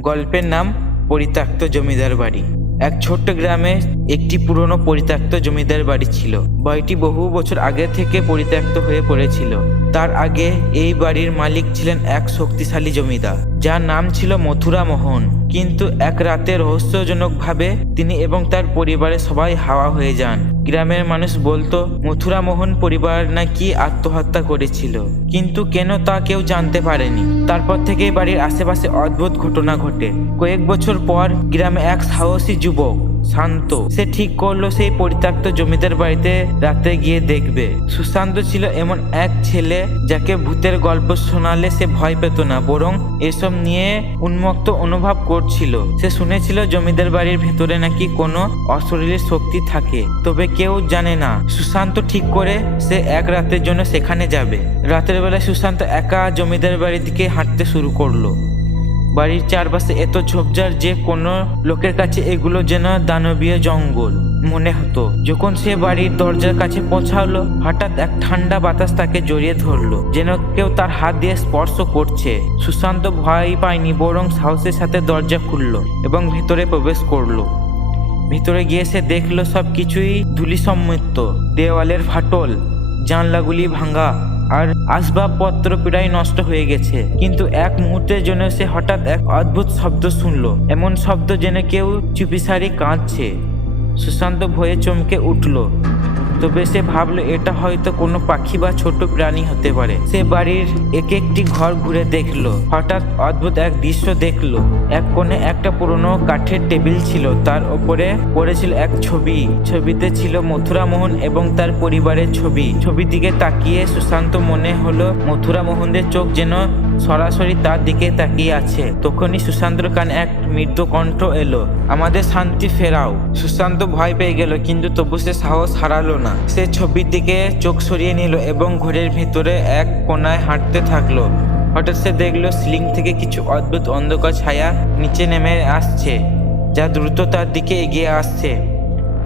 গল্পের নাম পরিত্যক্ত জমিদার বাড়ি। এক ছোট্ট গ্রামে একটি পুরনো পরিত্যক্ত জমিদার বাড়ি ছিল। বাড়িটি বহু বছর আগে থেকে পরিত্যক্ত হয়ে পড়েছিল। তার আগে এই বাড়ির মালিক ছিলেন এক শক্তিশালী জমিদার, যার নাম ছিল মথুরা মোহন। কিন্তু এক রাতে রহস্যজনকভাবে তিনি এবং তার পরিবারের সবাই হাওয়া হয়ে যান। গ্রামের মানুষ বলতো মথুরা মোহন পরিবার নাকি আত্মহত্যা করেছিল, কিন্তু কেন তা কেউ জানতে পারেনি। তারপর থেকে বাড়ির আশেপাশে অদ্ভুত ঘটনা ঘটে। কয়েক বছর পর গ্রামে এক সাহসী যুবক শান্ত সে ঠিক করলো সেই পরিত্যক্ত জমিদার বাড়িতে রাতে গিয়ে দেখবে। সুশান্ত ছিল এমন এক ছেলে যাকে ভূতের গল্প শোনালে সে ভয় পেত না, বরং এসব নিয়ে উন্মুক্ত অনুভব করছিল। সে শুনেছিল জমিদার বাড়ির ভেতরে নাকি কোনো অশরীরী শক্তি থাকে, তবে কেউ জানে না। সুশান্ত ঠিক করে সে এক রাতের জন্য সেখানে যাবে। রাতের বেলায় সুশান্ত একা জমিদার বাড়ির দিকে হাঁটতে শুরু করলো। বাড়ির চারপাশে এত ঝোপঝাড় যে কোনো লোকের কাছে এগুলো যেন দানবীয় জঙ্গল মনে হতো। যখন সে বাড়ির দরজার কাছে পৌঁছালো, হঠাৎ এক ঠান্ডা বাতাস তাকে জড়িয়ে ধরলো, যেন কেউ তার হাত দিয়ে স্পর্শ করছে। সুশান্ত ভয় পায়নি, বরং সাহসের সাথে দরজা খুললো এবং ভিতরে প্রবেশ করলো। ভিতরে গিয়ে সে দেখলো সব কিছুই ধূলিসমৃদ্ধ, দেওয়ালের ফাটল, জানলাগুলি ভাঙা আর আসবাবপত্র প্রায় নষ্ট হয়ে গেছে। কিন্তু এক মুহূর্তের জন্য সে হঠাৎ এক অদ্ভুত শব্দ শুনলো, এমন শব্দ যেন কেউ চুপিসারি কাঁদছে। সুশান্ত ভয়ে চমকে উঠলো, তবে সে ভাবলো এটা হয়তো কোনো পাখি বা ছোট প্রাণী হতে পারে। সে বাড়ির এক একটি ঘর ঘুরে দেখলো। হঠাৎ অদ্ভুত এক দৃশ্য দেখলো। এক কোণে একটা পুরনো কাঠের টেবিল ছিল, তার উপরে পড়েছিল এক ছবি। ছবিতে ছিল মথুরা মোহন এবং তার পরিবারের ছবি। ছবির দিকে তাকিয়ে সুশান্ত মনে হলো মথুরা মোহনদের চোখ যেন সরাসরি তার দিকে তাকিয়ে আছে। তখনই সুশান্তর কানে এক মৃদু কণ্ঠ এলো, আমাদের শান্তি ফেরাও। সুশান্ত ভয় পেয়ে গেল, কিন্তু তবু সে সাহস হারালো না। সে ছবির দিকে চোখ সরিয়ে নিল এবং ঘরের ভিতরে এক কোণায় হাঁটতে থাকলো। হঠাৎ সে দেখলো সিলিং থেকে কিছু অদ্ভুত অন্ধকার ছায়া নিচে নেমে আসছে, যা দ্রুত তার দিকে এগিয়ে আসছে।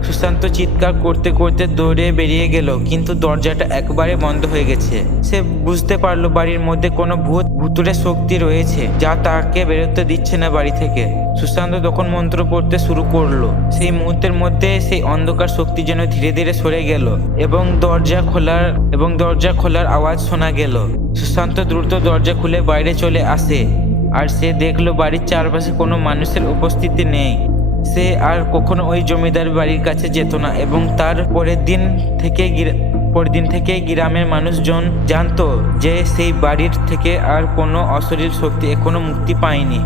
সুশান্ত চিৎকার করতে করতে দৌড়ে বেরিয়ে গেল, কিন্তু দরজাটা একবারে বন্ধ হয়ে গেছে। সে বুঝতে পারলো বাড়ির মধ্যে কোনো ভুতুড়ে শক্তি রয়েছে, যা তাকে বেরোতে দিচ্ছে না বাড়ি থেকে। সুশান্ত তখন মন্ত্র পড়তে শুরু করলো। সেই মুহূর্তের মধ্যে সেই অন্ধকার শক্তি যেন ধীরে ধীরে সরে গেল এবং দরজা খোলার আওয়াজ শোনা গেল। সুশান্ত দ্রুত দরজা খুলে বাইরে চলে আসে, আর সে দেখলো বাড়ির চারপাশে কোনো মানুষের উপস্থিতি নেই। সে আর কখনো ওই জমিদার বাড়ির কাছে যেত না এবং তার পরের দিন থেকে গ্রামের মানুষজন জানতো যে সেই বাড়ির থেকে আর কোনো অশরীর শক্তি এখনো মুক্তি পায়নি।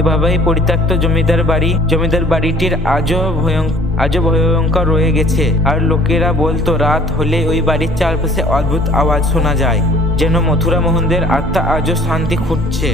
এভাবেই পরিত্যক্ত জমিদার বাড়িটির আজও ভয়ঙ্কর রয়ে গেছে। আর লোকেরা বলতো রাত হলে ওই বাড়ির চারপাশে অদ্ভুত আওয়াজ শোনা যায়, যেন মথুরা মোহনদের আত্মা আজও শান্তি খুঁজছে।